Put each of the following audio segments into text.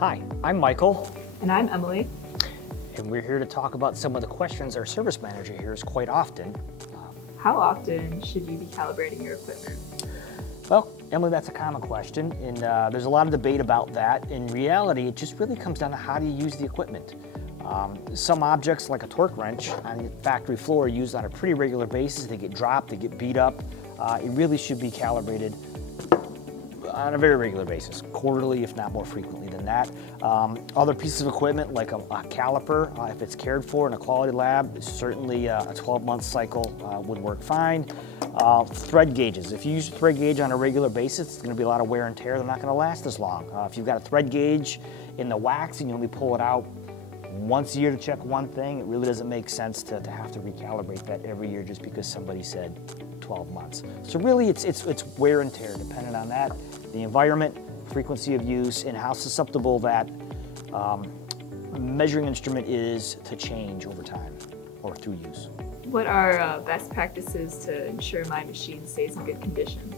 Hi, I'm Michael, And I'm Emily. and we're here to talk about some of the questions our service manager hears quite often. How often should you be calibrating your equipment? Well, Emily, that's a common question, and there's a lot of debate about that. In reality, it just really comes down to how do you use the equipment. Some objects, like a torque wrench on the factory floor, are used on a pretty regular basis. They get dropped, they get beat up. It really should be calibrated on a very regular basis, quarterly, if not more frequently than that. Other pieces of equipment, like a caliper, if it's cared for in a quality lab, certainly a 12-month cycle would work fine. Thread gauges, if you use a thread gauge on a regular basis, it's going to be a lot of wear and tear. They're not going to last as long. If you've got a thread gauge in the wax and you only pull it out once a year to check one thing, it really doesn't make sense to have to recalibrate that every year just because somebody said 12 months. So really it's wear and tear dependent on that, the environment, frequency of use, and how susceptible that measuring instrument is to change over time or through use. What are best practices to ensure my machine stays in good condition?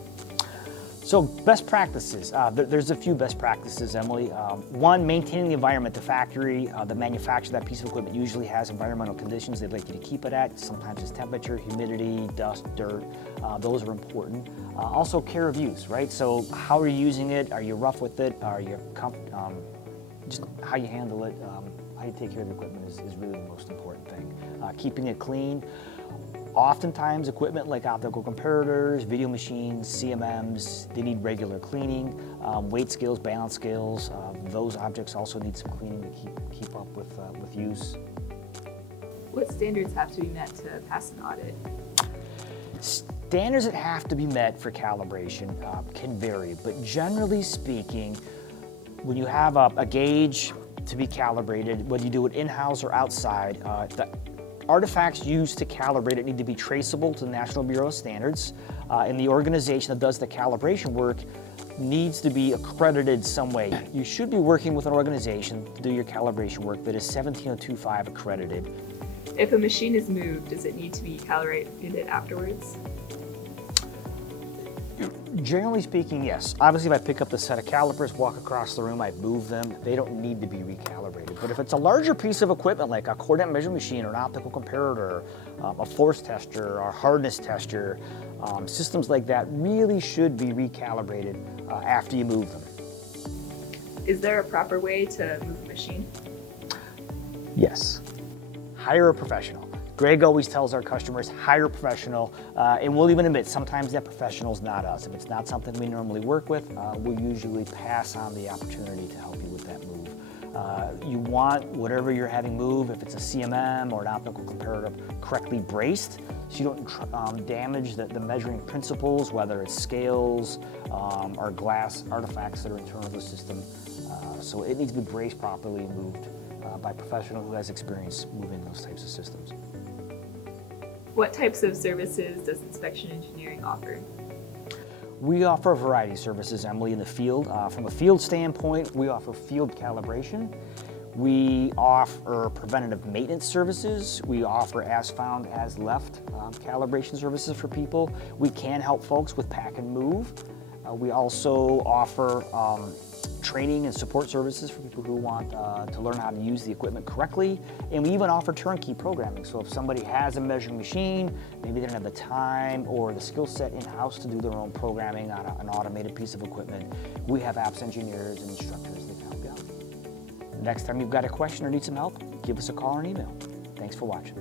So best practices, there's a few best practices, Emily. One, maintaining the environment. The factory that manufactures that piece of equipment usually has environmental conditions they'd like you to keep it at. Sometimes it's temperature, humidity, dust, dirt. Those are important. Also care of use, right? So how are you using it? Are you rough with it? Are you just how you handle it, how you take care of the equipment is really the most important thing. Keeping it clean. Oftentimes, equipment like optical comparators, video machines, CMMs, they need regular cleaning. Weight scales, balance scales, those objects also need some cleaning to keep up with use. What standards have to be met to pass an audit? Standards that have to be met for calibration can vary, but generally speaking, when you have a gauge to be calibrated, whether you do it in-house or outside, the artifacts used to calibrate it need to be traceable to the National Bureau of Standards, and the organization that does the calibration work needs to be accredited some way. You should be working with an organization to do your calibration work that is 17025 accredited. If a machine is moved, does it need to be calibrated afterwards? Generally speaking, yes. Obviously, if I pick up the set of calipers, walk across the room, I move them, they don't need to be recalibrated. But if it's a larger piece of equipment, like a coordinate measuring machine or an optical comparator, a force tester or a hardness tester, systems like that really should be recalibrated after you move them. Is there a proper way to move a machine? Yes. Hire a professional. Greg always tells our customers, hire a professional, and we'll even admit sometimes that professional is not us. If it's not something we normally work with, we'll usually pass on the opportunity to help you with that move. You want whatever you're having move, if it's a CMM or an optical comparator, correctly braced so you don't damage the measuring principles, whether it's scales or glass artifacts that are internal to the system. So it needs to be braced properly and moved by a professional who has experience moving those types of systems. What types of services does inspection engineering offer? We offer a variety of services, Emily, in the field. From a field standpoint, we offer field calibration. We offer preventative maintenance services. We offer as found, as left calibration services for people. We can help folks with pack and move. We also offer training and support services for people who want to learn how to use the equipment correctly. And we even offer turnkey programming. So if somebody has a measuring machine, maybe they don't have the time or the skill set in-house to do their own programming on an automated piece of equipment, we have apps engineers and instructors that can help you out. Next time you've got a question or need some help, give us a call or an email. Thanks for watching.